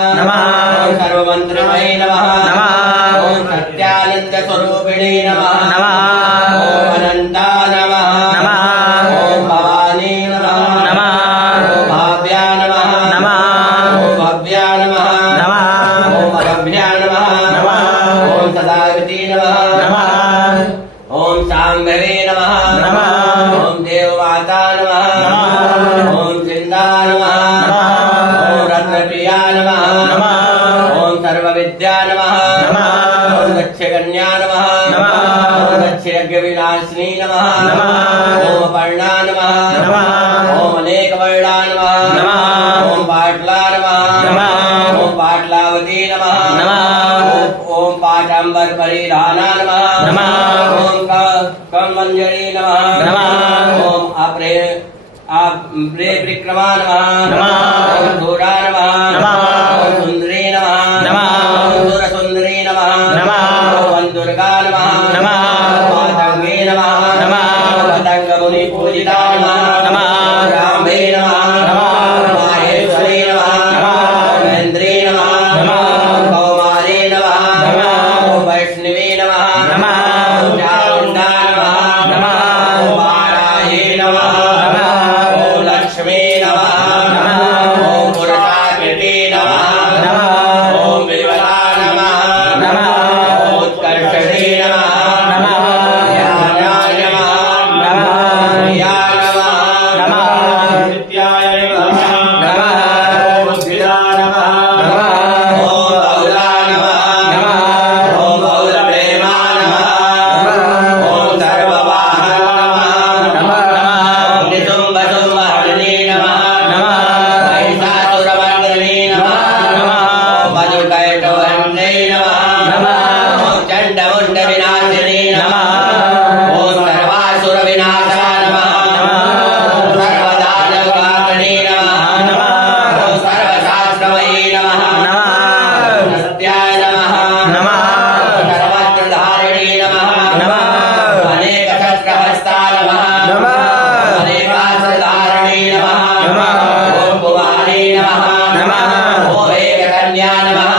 नमः ओम सर्वमंत्रमय नमः नमः ओम सत्यानंद स्वरूपिणे नमः नमः ओम अनंता नमः नमः ओम भवानी नमः नमः ओम भाव्या नमः नमः ओम भव्या नमः नमः ओम अभव्या नमः नमः ओम सदागति नमः नमः ओम शांभवे नमः नमः ओम देवमाता नमः नमः ओम वृंदा नमः नमः ओम रत्नप्रिया नमः नमः ओम सर्वविद्या नमः नमः ओम दक्षकन्या नमः नमः ओम दक्षयज्ञविनाशिनी नमः नमः ओम पर्णा नमः नमः ओम अनेकवर्णा नमः नमः ओम पाटला नमः नमः ओम पाटलावती नमः नमः ओम पाटांबर परिधाना नमः नमः ओम कमंजरी नमः नमः ओम अपरे विक्रमा नमः नमः ओम धूरा नमः नमः ओम सुंदरी नमः नमः ओम सुरसुंदरी नमः नमः ओम दुर्गा नमः नमः ओम मातंगे नमः नमः ओम पतंग मुनि पूजिता नमः नमः रामे नमः नमः माहेश्वरी नमः नमः ओम इंद्री नमः नमः ओम कौमारी नमः नमः ओम वैष्णवी नमः नमः ओम चामुंडा नमः नमः ओम वाराही नमः नमः ओम लक्ष्मी नमः नमः ओम पुरुषाकृति नमः नमः ओम विमला नमः नमः ओम उत्कर्षणी नमः नमः ज्ञानाय नमः नमः प्रिया नमः नमः नित्याय नमः नमः ओम बुद्धिदा नमः नमः ओम बहुला नमः नमः ओम बहुल प्रेमा नमः ओम सर्ववाहन नमः नमः ओम निशुंभ शुंभ हरिणी नमः नमः महिषासुरमर्दिनी नमः ओम मधुकैटभरणे नमः नमः ओम चंडमुंड विनाशिनी नमः ओम सर्वासुर विनाशा नमः ओम सर्वदानवाकणी नमः ओम सर्वशास्त्रमयी नमः ओम सत्याय नमः नमः सर्वत्रधारिणी नमः नमः अनेकशस्त्रहस्ता नमः नमः अनेकास्त्रधारिणी नमः नमः ओम कुमारी नमः नमः ओम एककन्या नमः